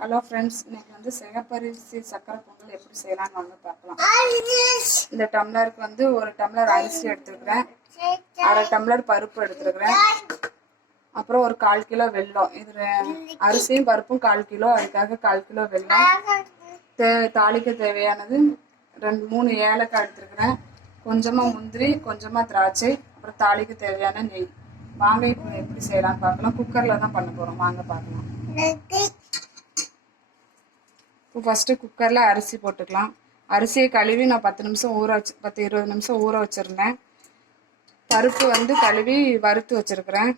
Hello friends, இன்னைக்கு வந்து சிகப்பரிசி சக்கரை பொங்கல் எப்படி செய்யலாம்னு வந்து பார்க்கலாம். இந்த டம்ளருக்கு வந்து ஒரு டம்ளர் அரிசி எடுத்துருக்கிறேன், அரை டம்ளர் பருப்பு எடுத்துருக்கிறேன், அப்புறம் ஒரு 1/4 கிலோ வெல்லம். இது அரிசியும் பருப்பும் 1/4 கிலோ, அதுக்காக 1/4 கிலோ வெல்லம். தாளிக்க தேவையானது 2-3 ஏலக்காய் எடுத்துருக்கிறேன், கொஞ்சமாக முந்திரி, கொஞ்சமாக திராட்சை, அப்புறம் தாளிக்க தேவையான நெய். வாங்க இப்போ எப்படி செய்யலாம்னு பார்க்கலாம். குக்கரில் தான் பண்ண போகிறோம், வாங்க பார்க்கலாம். இப்போ ஃபஸ்ட்டு குக்கரில் அரிசி போட்டுக்கலாம். அரிசியை கழுவி நான் 10-20 நிமிஷம் ஊற வச்சுருந்தேன். பருப்பு வந்து கழுவி வறுத்து வச்சுருக்கிறேன்.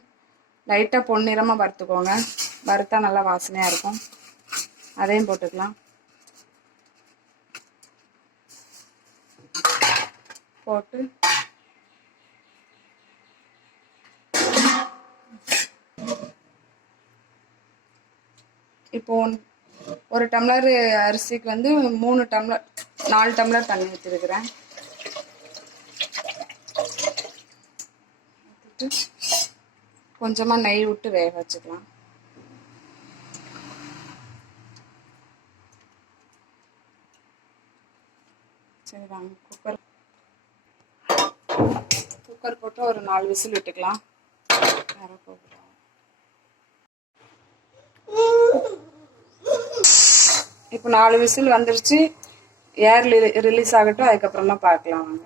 லைட்டாக பொன்னிறமாக வறுத்துக்கோங்க, வறுத்தா நல்லா வாசனையாக இருக்கும். அதையும் போட்டுக்கலாம். போட்டு இப்போ ஒரு டம்ளர் அரிசிக்கு வந்து 4 டம்ளர் தண்ணி ஊற்றிருக்கிறேன். கொஞ்சமாக நெய் விட்டு வேக வச்சுக்கலாம். சரி வாங்க, குக்கர் போட்டு ஒரு 4 விசில் விட்டுக்கலாம். இப்போ 4 விசில் வந்துருச்சு. ஏர் ரிலீஸ் ஆகட்டும், அதுக்கப்புறமா பார்க்கலாம் வாங்க.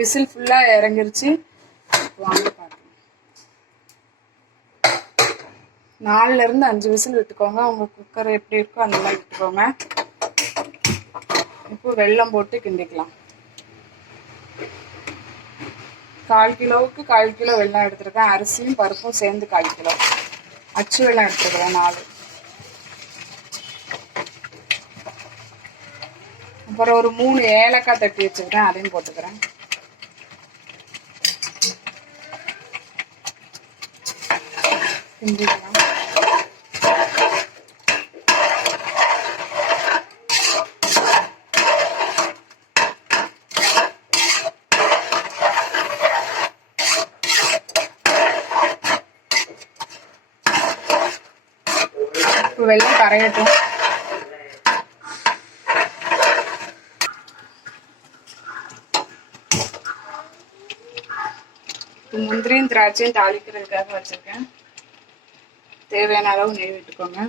விசில் ஃபுல்லாக இறங்கிருச்சு, வாங்க பார்க்கலாம். 4லேருந்து 5 விசில் விட்டுக்கோங்க. உங்கள் குக்கர் எப்படி இருக்கோ அந்த மாதிரி விட்டுக்கோங்க. இப்போ வெல்லம் போட்டு கிண்டிக்கலாம். 1/4 கிலோவுக்கு 1/4 கிலோ வெல்லம் எடுத்துருக்கேன். அரிசியும் பருப்பும் சேர்ந்து 1/4 கிலோ. அச்சு வெல்லம் எடுத்துருக்கிறேன் 4. அப்புறம் ஒரு 3 ஏலக்காய் தட்டி வச்சுக்கிறேன், அதையும் போட்டுக்கிறேன். கிண்டிக்கலாம். வெல்லம் கரையட்டும். முந்திரியும் திராட்சையும் தாளிக்கிறதுக்காக வச்சிருக்கேன். தேவையான அளவு நெய் விட்டுக்கோங்க.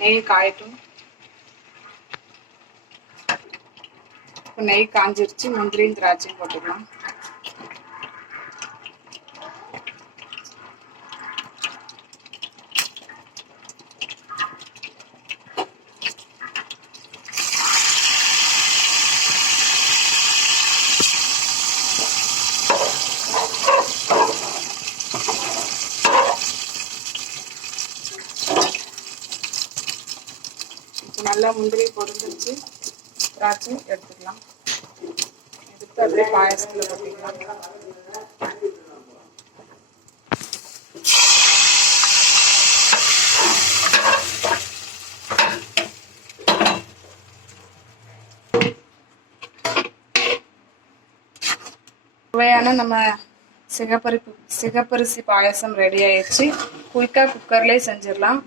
நெய் காயட்டும். இப்போ நெய் காஞ்சிருச்சு, முந்திரியும் திராட்சையும் போட்டுக்கலாம். நல்லா முந்திரி பொரிஞ்சிருச்சு, திராட்சை எடுத்துக்கலாம். எடுத்து அப்படியே பாயசத்தில் கொட்டிக்கலாம். சுவையான நம்ம சிகப்பரிசி பாயசம் ரெடி ஆயிடுச்சு. குயிக்காக குக்கர்லேயே செஞ்சிடலாம்.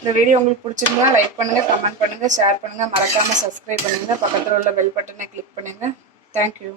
இந்த வீடியோ உங்களுக்கு பிடிச்சிருந்தா லைக் பண்ணுங்கள், கமெண்ட் பண்ணுங்கள், ஷேர் பண்ணுங்கள், மறக்காமல் சப்ஸ்கிரைப் பண்ணுங்கள், பக்கத்தில் உள்ள பெல் பட்டனை கிளிக் பண்ணுங்கள். தேங்க்யூ.